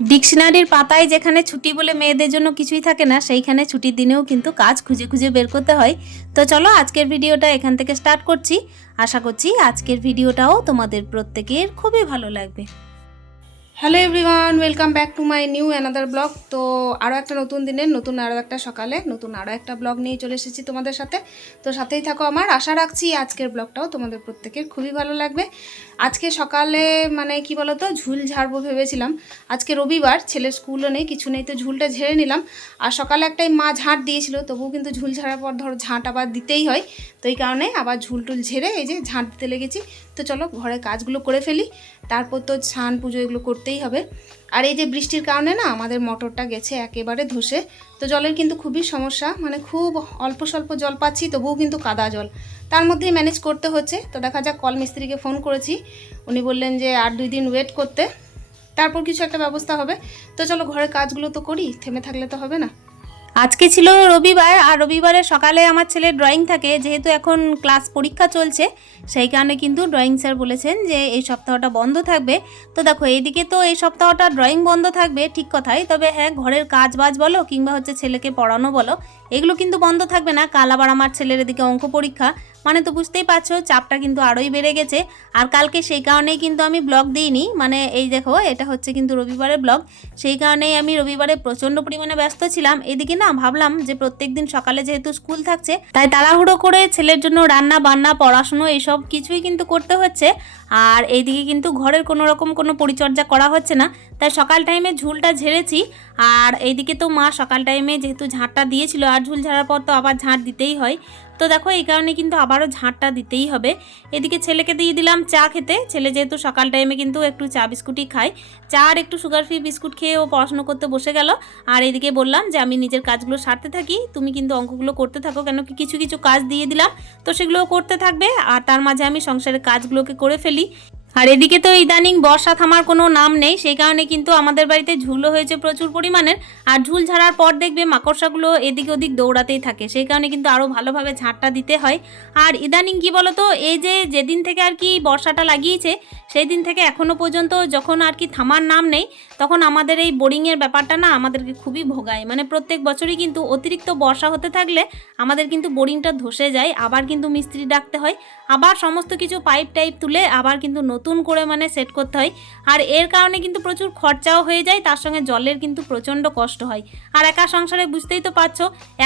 ডিকশনারির পাতায় যেখানে ছুটি বলে মেয়েদের জন্য কিছুই থাকে না, সেইখানে ছুটির দিনেও কিন্তু কাজ খুঁজে খুঁজে বের করতে হয়। তো চলো আজকের ভিডিওটা এখান থেকে স্টার্ট করছি। আশা করছি আজকের ভিডিওটাও তোমাদের প্রত্যেকের খুবই ভালো লাগবে। Hello everyone, welcome back to my new another blog. তো আরও একটা নতুন দিনের, নতুন আরও একটা সকালে, নতুন আরও একটা ব্লগ নিয়ে চলে এসেছি তোমাদের সাথে। তো সাথেই থাকো আমার, আশা রাখছি আজকের ব্লগটাও তোমাদের প্রত্যেকের খুবই ভালো লাগবে। আজকে সকালে মানে কি বলতো, ঝুল ঝাড়বো ভেবেছিলাম। আজকে রবিবার, ছেলের স্কুলও নেই, কিছু নেই, তো ঝুলটা ঝেড়ে নিলাম। আর সকালে একটাই মা ঝাঁট দিয়েছিল, তবুও কিন্তু ঝুল ঝাড়ার পর ধরো ঝাঁট আবার দিতেই হয়। তো এই কারণে আবার ঝুল টুল ঝেড়ে এই যে ঝাঁট দিতে লেগেছি। তো চলো ঘরে কাজগুলো করে ফেলি। তারপর তো স্নান, পুজো এগুলো করতেই হবে। আর এই যে বৃষ্টির কারণে না আমাদের মোটরটা গেছে একেবারে ধসে। তো জলের কিন্তু খুবই সমস্যা মানে খুব অল্প স্বল্প জল পাচ্ছি, তবুও কিন্তু কাদা জল। তার মধ্যেই ম্যানেজ করতে হচ্ছে। তো দেখা যাক কল মিস্ত্রিকে ফোন করেছি। উনি বললেন যে আর দুই দিন ওয়েট করতে। তারপর কিছু একটা ব্যবস্থা হবে। তো চলো ঘরের কাজগুলো তো করি, থেমে থাকলে তো হবে না। আজকে ছিল রবিবার আর রবিবারে সকালে আমার ছেলে ড্রয়িং থাকে, যেহেতু এখন ক্লাস পরীক্ষা চলছে, সেই কারণে কিন্তু ড্রয়িং স্যার বলেছেন যে এই সপ্তাহটা বন্ধ থাকবে। তো দেখো, এইদিকে তো এই সপ্তাহটা ড্রয়িং বন্ধ থাকবে, ঠিক কথাই, তবে হ্যাঁ ঘরের কাজ বাজ বলো, কিংবা হচ্ছে ছেলেকে পড়ানো বলো, এগুলো কিন্তু বন্ধ থাকবে না। কাল আবার আমার ছেলের এদিকে অঙ্ক পরীক্ষা মানে তো বুঝতেই পারছ, চাপটা কিন্তু আরোই বেড়ে গেছে। আর কালকে সেই কারণেই কিন্তু আমি ব্লগ দিইনি মানে এই দেখো, এটা হচ্ছে কিন্তু রবিবারের ব্লগ সেই কারণেই আমি রবিবারে প্রচণ্ড পরিমাণে ব্যস্ত ছিলাম। এদিকে না, ভাবলাম যে প্রত্যেক দিন সকালে যেহেতু স্কুল থাকছে, তাই তাড়াহুড়ো করে ছেলের জন্য রান্না, বান্না, পড়াশুনো এইসব কিছুই কিন্তু করতে হচ্ছে। আর এইদিকে কিন্তু ঘরের কোনো রকম কোনো পরিচর্যা করা হচ্ছে না। তাই সকাল টাইমে ঝুলটা ঝেড়েছি। আর এইদিকে তো মা সকাল টাইমে যেহেতু ঝাঁটটা দিয়েছিল, আর ঝুল ঝাড়ার পর তো আবার ঝাঁট দিতেই হয়। তো দেখো, এই কারণে কিন্তু আবারও ঝাঁটটা দিতেই হবে। এদিকে ছেলেকে দিয়ে দিলাম চা খেতে। ছেলে যেহেতু সকাল টাইমে কিন্তু একটু চা বিস্কুটই খায়। চা আর একটু সুগার ফ্রি বিস্কুট খেয়ে ও পড়াশুনো করতে বসে গেল। আর এদিকে বললাম যে, আমি নিজের কাজগুলো সারতে থাকি। তুমি কিন্তু অঙ্কগুলো করতে থাকো কেন কি কিছু কিছু কাজ দিয়ে দিলাম। তো সেগুলো করতে থাকবে। আর তার মাঝে আমি সংসারের কাজগুলোকে করে ফেলি। আর এদিকে তো ইদানিং বর্ষা থামার কোনো নাম নেই, সেই কারণে কিন্তু আমাদের বাড়িতে ঝুলও হয়েছে প্রচুর পরিমাণের। আর ঝুল ঝাড়ার পর দেখবে মাকড়সাগুলো এদিক ওদিক দৌড়াতেই থাকে, সেই কারণে কিন্তু আরও ভালোভাবে ঝাঁটটা দিতে হয়। আর ইদানিং কি বলতো, এই যে যেদিন থেকে আর কি বর্ষাটা লাগিয়েছে সেই দিন থেকে এখনও পর্যন্ত যখন আর কি থামার নাম নেই, তখন আমাদের এই বোরিংয়ের ব্যাপারটা না আমাদেরকে খুবই ভোগায়। মানে প্রত্যেক বছরই কিন্তু অতিরিক্ত বর্ষা হতে থাকলে আমাদের কিন্তু বোরিংটা ধসে যায়, আবার কিন্তু মিস্ত্রি ডাকতে হয়, আবার সমস্ত কিছু পাইপ টাইপ তুলে আবার কিন্তু নতুন করে মানে সেট করতে হয়। আর এর কারণে কিন্তু প্রচুর খরচাও হয়ে যায়, তার সঙ্গে জলের কিন্তু প্রচণ্ড কষ্ট হয়। আর একা সংসারে বুঝতেই তো পারছ,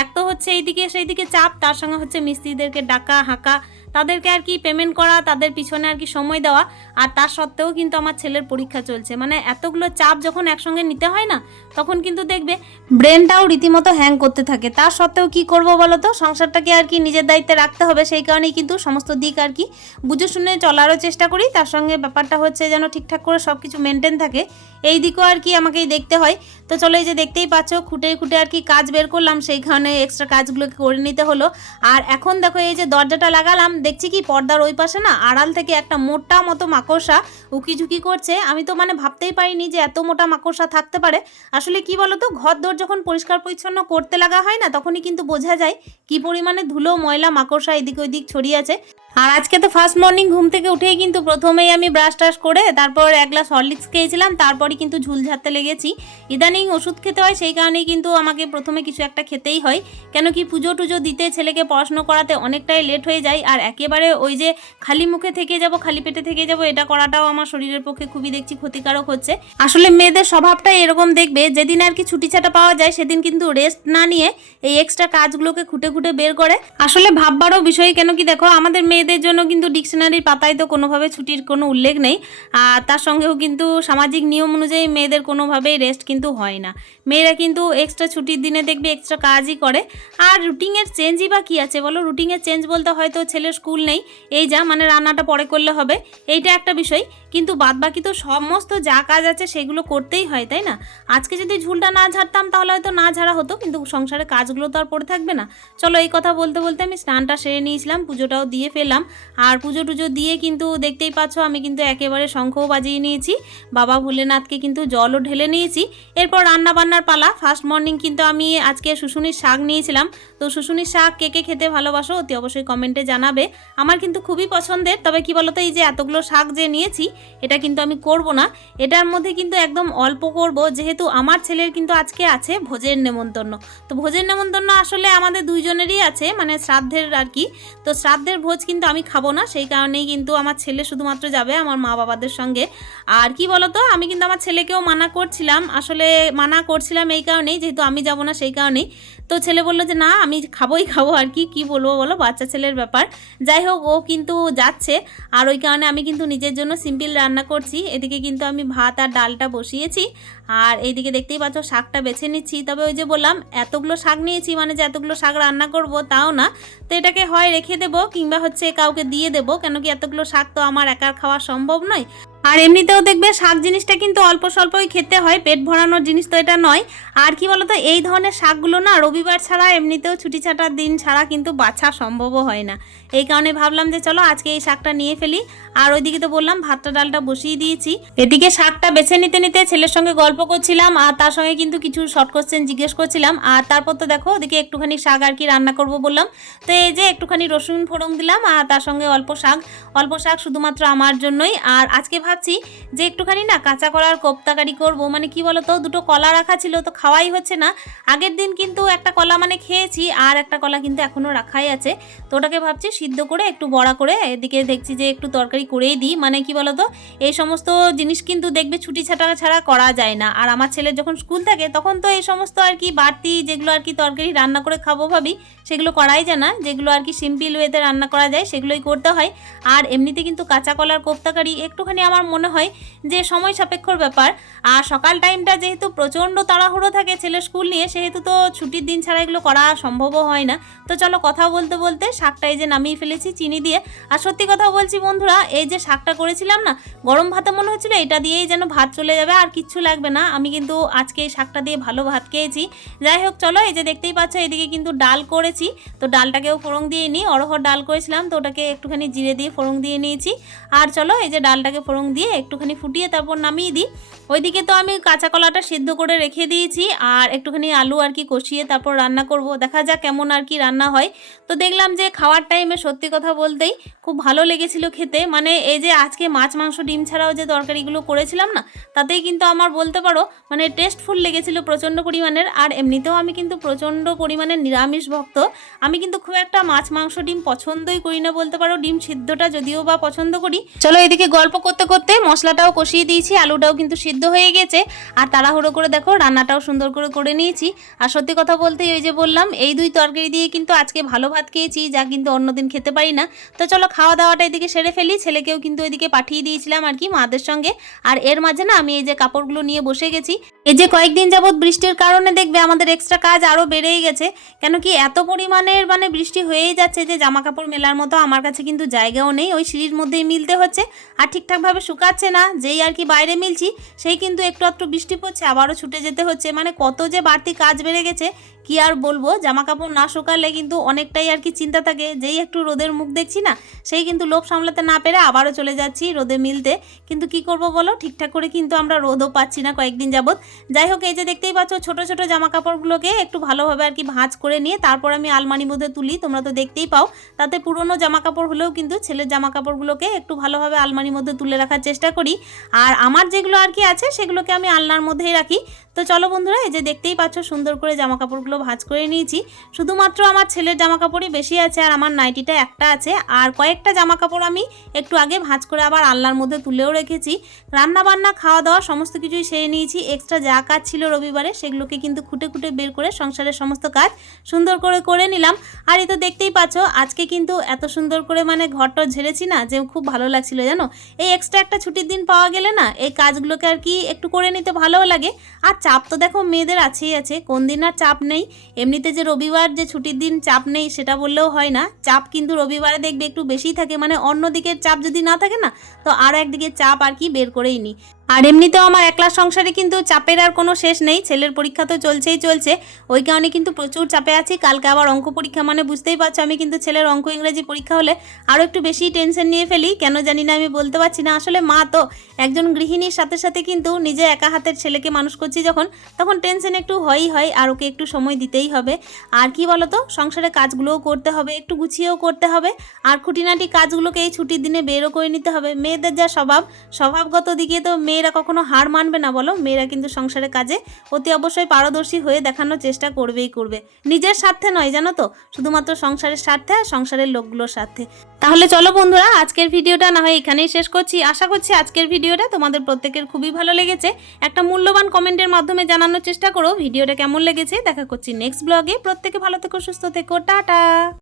এক তো হচ্ছে এইদিকে সেইদিকে চাপ, তার সঙ্গে হচ্ছে মিস্ত্রিদেরকে ডাকা, হাঁকা তাদেরকে আর কি পেমেন্ট করা, তাদের পিছনে আর কি সময় দেওয়া, আর তার সত্ত্বেও কিন্তু আমার ছেলের পরীক্ষা চলছে। মানে এতগুলো চাপ যখন একসঙ্গে নিতে হয় না, তখন কিন্তু দেখবে ব্রেনটাও রীতিমতো হ্যাং করতে থাকে। তার সত্ত্বেও কি করব বলো তো সংসারটাকে আর কি নিজের দায়িত্বে রাখতে হবে, সেই কারণেই কিন্তু সমস্ত দিক আর কি বুঝে শুনে চলারও চেষ্টা করি। তার সঙ্গে ব্যাপারটা হচ্ছে যেন ঠিকঠাক করে সব কিছু মেনটেন থাকে। এই দিকও আর কি আমাকেই দেখতে হয়। তো চলো এই যে দেখতেই পাচ্ছ, খুঁটে খুঁটে আর কি কাজ বের করলাম, সেই কারণে এক্সট্রা কাজগুলোকে করে নিতে হলো। আর এখন দেখো এই যে দরজাটা লাগালাম দেখছি কি পর্দার ওই পাশে না আড়াল থেকে একটা মোটা মতো মাকড়সা উকিঝুঁকি করছে। আমি তো মানে ভাবতেই পারিনি যে এত মোটা মাকড়সা থাকতে পারে। আসলে কি বলতো ঘর দোর যখন পরিষ্কার পরিচ্ছন্ন করতে লাগা হয় না, তখনই কিন্তু বোঝা যায় কি পরিমাণে ধুলো, ময়লা, মাকড়সা এদিক ওইদিক ছড়িয়ে আছে। আর আজকে তো ফার্স্ট মর্নিং ঘুম থেকে উঠেই কিন্তু প্রথমেই আমি ব্রাশ টাশ করে তারপর এক গ্লাস হরলিক্স খেয়েছিলাম, তারপরই কিন্তু ঝুল ঝাড়তে লেগেছি। ইদানিং ওষুধ খেতে হয়, সেই কারণেই কিন্তু আমাকে প্রথমে কিছু একটা খেতেই হয়। কেন কি পুজো টুজো দিতে ছেলেকে পড়াশুনো করাতে অনেকটাই লেট হয়ে যায়, আর একেবারে ওই যে খালি মুখে থেকে যাব, খালি পেটে থেকে যাব, এটা করাটাও আমার শরীরের পক্ষে খুবই দেখছি ক্ষতিকারক হচ্ছে। আসলে মেয়েদের স্বভাবটাই এরকম দেখবে, যেদিন আর কি ছুটি ছাটা পাওয়া যায়, সেদিন কিন্তু রেস্ট না নিয়ে এই এক্সট্রা কাজগুলোকে খুঁটে খুঁটে বের করে। আসলে ভাববারও বিষয়, কেন কি দেখো, আমাদের মেয়েদের জন্য কিন্তু ডিকশনারির পাতায় তো কোনোভাবে ছুটির কোনো উল্লেখ নেই, আর তার সঙ্গেও কিন্তু সামাজিক নিয়ম অনুযায়ী মেয়েদের কোনোভাবেই রেস্ট কিন্তু হয় না। মেয়েরা কিন্তু এক্সট্রা ছুটির দিনে দেখবে এক্সট্রা কাজই করে। আর রুটিনের চেঞ্জই বা কী আছে বলো? রুটিনের চেঞ্জ বলতে হয়তো ছেলের স্কুল নেই, এই যা মানে রান্নাটা পরে করলে হবে, এইটা একটা বিষয়। কিন্তু বাদবাকি তো সমস্ত যা কাজ আছে সেগুলো করতেই হয়, তাই না? আজকে যদি ঝুলটা না ঝাড়তাম তাহলে হয়তো না ঝাড়া হতো, কিন্তু সংসারে কাজগুলো তো আর পড়ে থাকবে না। চলো এই কথা বলতে বলতে আমি স্নানটা সেরে নিয়েছিলাম, পুজোটাও দিয়ে ফেললাম। গেলাম আর পুজো টুজো দিয়ে কিন্তু দেখতেই পাচ্ছ, আমি কিন্তু একেবারে শঙ্খও বাজিয়ে নিয়েছি। বাবা ভোলেনাথকে কিন্তু জলও ঢেলে নিয়েছি। এরপর রান্না বান্নার পালা। ফার্স্ট মর্নিং কিন্তু আমি আজকে শুশুনির শাক নিয়েছিলাম। তো শুশুনির শাক কে কে খেতে ভালোবাসো অতি অবশ্যই কমেন্টে জানাবে। আমার কিন্তু খুবই পছন্দের, তবে কি বলতো, এই যে এতগুলো শাক যে নিয়েছি, এটা কিন্তু আমি করব না। এটার মধ্যে কিন্তু একদম অল্প করব, যেহেতু আমার ছেলের কিন্তু আজকে আছে ভোজের নেমন্তন্ন। তো ভোজের নেমন্তন্ন আসলে আমাদের দুইজনেরই আছে মানে শ্রাদ্ধের আর কি। তো শ্রাদ্ধের ভোজ কিন্তু আমি খাব না, সেই কারণেই কিন্তু আমার ছেলে শুধুমাত্র যাবে আমার মা বাবাদের সঙ্গে। আর কি বলতো, আমি কিন্তু আমার ছেলেকেও মানা করছিলাম, আসলে মানা করছিলাম এই কারণেই, যেহেতু আমি যাব না সেই কারণেই। তো ছেলে বলল যে, না, আমি খাবোই খাব আর কি কি বলব বলো, বাচ্চা ছেলের ব্যাপার। যাই হোক, ও কিন্তু যাচ্ছে। আর ওই কারণে আমি কিন্তু নিজের জন্য সিম্পল রান্না করছি। এদিকে কিন্তু আমি ভাত আর ডালটা বসিয়েছি। আর এইদিকে দেখতেই পাচ্ছ, শাকটা বেছে নিচ্ছি। তবে ওই যে বললাম, এতগুলো শাক নিয়েছি মানে যে এতগুলো শাক রান্না করব তাও না। তো এটাকে হয় রেখে দেবো, কিংবা হচ্ছে কাউকে দিয়ে দেবো, কেন কি এতগুলো শাক তো আমার একার খাওয়া সম্ভব নয়। আর এমনিতেও দেখবে শাক জিনিসটা কিন্তু অল্প স্বল্পই খেতে হয়, পেট ভরানোর জিনিস তো এটা নয়। আর কি বলতো, এই ধরনের শাকগুলো না রবিবার ছাড়া এমনিতেও ছুটি ছাটার দিন ছাড়া কিন্তু বাছা সম্ভবও হয় না। এই কারণে ভাবলাম যে চলো আজকে এই শাকটা নিয়ে ফেলি। আর ওইদিকে তো বললাম, ভাতটা, ডালটা বসিয়ে দিয়েছি। এদিকে শাকটা বেছে নিতে নিতে ছেলের সঙ্গে গল্প করছিলাম আর তার সঙ্গে কিন্তু কিছু শর্ট কোশ্চেন জিজ্ঞেস করছিলাম। আর তারপর তো দেখো, ওদিকে একটুখানি শাক আর কি রান্না করব বললাম। তো এই যে একটুখানি রসুন ফোড়ন দিলাম আর তার সঙ্গে অল্প শাক। অল্প শাক শুধুমাত্র আমার জন্যই। আর আজকে ভাবছি যে একটুখানি না কাঁচা কলার কোপ্তাকারি করব। মানে কি বলতো, দুটো কলা রাখা ছিল, তো খাওয়াই হচ্ছে না। আগের দিন কিন্তু একটা কলা মানে খেয়েছি, আর একটা কলা কিন্তু এখনও রাখাই আছে। তো ওটাকে ভাবছি সিদ্ধ করে একটু বড়া করে এদিকে দেখছি যে একটু তরকারি করেই দিই। মানে কি বলতো, এই সমস্ত জিনিস কিন্তু দেখবে ছুটি ছাটা ছাড়া করা যায় না। আর আমার ছেলের যখন স্কুল থাকে, তখন তো এই সমস্ত আর কি বাড়তি যেগুলো আর কি তরকারি রান্না করে খাব ভাবি, সেগুলো করাই যায় না। যেগুলো আর কি সিম্পল ওয়েতে রান্না করা যায়, সেগুলোই করতে হয়। আর এমনিতে কিন্তু কাঁচা কলার কোপ্তাকারি একটুখানি আমার মনে হয় যে সময় সাপেক্ষর ব্যাপার। আর সকাল টাইমটা যেহেতু প্রচণ্ড তাড়াহুড়ো থাকে ছেলের স্কুল নিয়ে, সেহেতু তো ছুটির দিন ছাড়া এগুলো করা সম্ভবও হয় না। তো চলো কথা বলতে বলতে শাকটা এই যে নামিয়ে ফেলেছি চিনি দিয়ে। আর সত্যি কথা বলছি বন্ধুরা, এই যে শাকটা করেছিলাম না, গরম ভাতে মনে হচ্ছিল এটা দিয়েই যেন ভাত চলে যাবে, আর কিচ্ছু লাগবে না। আমি কিন্তু আজকে এই শাকটা দিয়ে ভালো ভাত খেয়েছি। যাই হোক, চলো এই যে দেখতেই পাচ্ছ, এদিকে কিন্তু ডাল করেছি। তো ডালটাকেও ফোড়ং দিয়ে নিই অরহর ডাল করেছিলাম, তো ওটাকে একটুখানি জিরে দিয়ে ফোড়ং দিয়ে নিয়েছি। আর চলো এই যে ডালটাকে ফোড়ং দিয়ে একটুখানি ফুটিয়ে তারপর নামিয়ে দিই। ওইদিকে তো আমি কাঁচা কলাটা সিদ্ধ করে রেখে দিয়েছি আর একটুখানি আলু আর কি কষিয়ে তারপর রান্না করব। দেখা যাক কেমন আর কি রান্না হয়। তো দেখলাম যে খাওয়ার টাইমে সত্যি কথা বলতেই খুব ভালো লেগেছিল খেতে। মানে এই যে আজকে মাছ, মাংস, ডিম ছাড়াও যে তরকারিগুলো করেছিলাম না, তাতেই কিন্তু আমার বলতে পারো মানে টেস্টফুল লেগেছিল প্রচণ্ড পরিমাণের। আর এমনিতেও আমি কিন্তু প্রচণ্ড পরিমাণে নিরামিষ ভক্ত। আমি কিন্তু খুব একটা মাছ, মাংস, ডিম পছন্দই করি না বলতে পারো। ডিম সিদ্ধটা যদিও বা পছন্দ করি। চলো এদিকে গল্প করতে করতে মশলাটাও কষিয়ে দিয়েছি, আলুটাও কিন্তু সিদ্ধ হয়ে গেছে। আর তাড়াহুড়ো করে দেখো, রান্নাটাও সুন্দর করে করে নিয়েছি। আর সত্যি কথা বলতে ওই যে বললাম, এই দুই তরকারি দিয়ে কিন্তু আজকে ভালো ভাত খেয়েছি, যা কিন্তু অন্যদিন খেতে পারি না। তো চলো খাওয়া দাওয়াটা এদিকে সেরে ফেলি, ছেলেকেও কিন্তু ওইদিকে পাঠিয়ে দিয়েছিলাম আর কি মাদের সঙ্গে। আর এর মাঝে না আমি এই যে কাপড়গুলো নিয়ে বসে গেছি। এই যে কয়েকদিন যাবৎ বৃষ্টির কারণে দেখবে আমাদের এক্সট্রা কাজ আরও বেড়েই গেছে। কেন কি এত পরিমাণের মানে বৃষ্টি হয়েই যাচ্ছে যে জামা কাপড় মেলার মতো আমার কাছে কিন্তু জায়গাও নেই, ওই সিঁড়ির মধ্যেই মিলতে হচ্ছে। আর ঠিকঠাকভাবে শুকাচ্ছে না, যেই আর কি বাইরে মিলছি, সেই কিন্তু একটু একটু বৃষ্টি পড়ছে, আবারও ছুটে যেতে হচ্ছে। মানে কত যে বাড়তি কাজ বেড়ে গেছে কি আর বলব? জামা কাপড় না শুকালে কিন্তু অনেকটাই আর কি চিন্তা থাকে। যেই একটু রোদের মুখ দেখছি না, সেই কিন্তু লোভ সামলাতে না পেরে আবারও চলে যাচ্ছি রোদে মিলতে। কিন্তু কি করব বলো? ঠিকঠাক করে কিন্তু আমরা রোদও পাচ্ছি না কয়েকদিন যাবৎ। যাই হোক, এই যে দেখতেই পাচ্ছ, ছোট ছোট জামা কাপড়গুলোকে একটু ভালোভাবে আর কি ভাঁজ করে নিয়ে তারপর আমি আলমারির মধ্যে তুলি। তোমরা তো দেখতেই পাও, তাতে পুরনো জামা কাপড় হলেও কিন্তু ছেলের জামা কাপড়গুলোকে একটু ভালোভাবে আলমারির মধ্যে তুলে রাখার চেষ্টা করি। আর আমার যেগুলো আর কি আছে, সেগুলোকে আমি আলনার মধ্যেই রাখি। তো চলো বন্ধুরা, এই যে দেখতেই পাচ্ছ, সুন্দর করে জামা কাপড়গুলো ভাঁজ করে নিয়েছি। শুধুমাত্র আমার ছেলের জামা কাপড়ই বেশি আছে আর আমার নাইটিটা একটা আছে। আর কয়েকটা জামা কাপড় আমি একটু আগে ভাঁজ করে আবার আলনার মধ্যে তুলেও রেখেছি। রান্না বান্না খাওয়া দাওয়া সমস্ত কিছুই সেরে নিয়েছি। এক্সট্রা যা কাজ ছিল রবিবারে সেগুলোকে কিন্তু খুঁটে খুঁটে বের করে সংসারের সমস্ত কাজ সুন্দর করে করে নিলাম। আর এই তো দেখতেই পাচ্ছ, আজকে কিন্তু এত সুন্দর করে মানে ঘরটা ঝেড়েছি না, যে খুব ভালো লাগছিল জানো? এই এক্সট্রা একটা ছুটির দিন পাওয়া গেলে না, এই কাজগুলোকে আর কি একটু করে নিতে ভালোও লাগে। আর চাপ তো দেখো মেয়েদের আছেই আছে, কোন দিন আর চাপ নেই। এমনিতে যে রবিবার, যে ছুটির দিন চাপ নেই সেটা বললেও হয় না। চাপ কিন্তু রবিবারে দেখবে একটু বেশি থাকে মানে অন্য দিকের চাপ যদি না থাকে না, তো আরও একদিকে চাপ আর কি বের করেই নিই আর এমনিতেও আমার একলা সংসারে কিন্তু চাপের আর কোনো শেষ নেই, ছেলের পরীক্ষা তো চলছেই চলছে, ওই কারণে কিন্তু প্রচুর চাপে আছি, কালকে আবার অঙ্ক পরীক্ষা মানে বুঝতেই পারছ আমি কিন্তু ছেলের অঙ্ক ইংরেজি পরীক্ষা হলে আরও একটু বেশি টেনশন নিয়ে ফেলি, কেন জানি না আমি বলতে পারছি না, আসলে মা তো একজন গৃহিণীর সাথে সাথে কিন্তু নিজে একা হাতের ছেলেকে মানুষ করছি যখন, তখন টেনশন একটু হয়ই হয়, আর ওকে একটু সময় দিতেই হবে, আর কি বলতো সংসারে কাজগুলোও করতে হবে, একটু গুছিয়েও করতে হবে, আর খুঁটিনাটি কাজগুলোকে এই ছুটির দিনে বেরও করে নিতে হবে, মেয়েদের যা স্বভাব, স্বভাবগত দিকে তো মেয়েরা কখনো হার মানবে না বলো, মেয়েরা কিন্তু সংসারের কাজে অতি অবশ্যই পারদর্শী হয়ে দেখানোর চেষ্টা করবেই করবে। নিজের স্বার্থে নয়, জানো তো? শুধুমাত্র সংসারের স্বার্থে আর সংসারের লোকগুলোর স্বার্থে। তাহলে চলো বন্ধুরা, আজকের ভিডিওটা না হয় এখানেই শেষ করছি। আশা করছি আজকের ভিডিওটা তোমাদের প্রত্যেকের খুবই ভালো লেগেছে। একটা মূল্যবান কমেন্টের মাধ্যমে জানানোর চেষ্টা করো। ভিডিওটা কেমন লেগেছে? দেখা করছি নেক্সট ব্লগে প্রত্যেকে ভালো থেকো, সুস্থ থেকো। টাটা!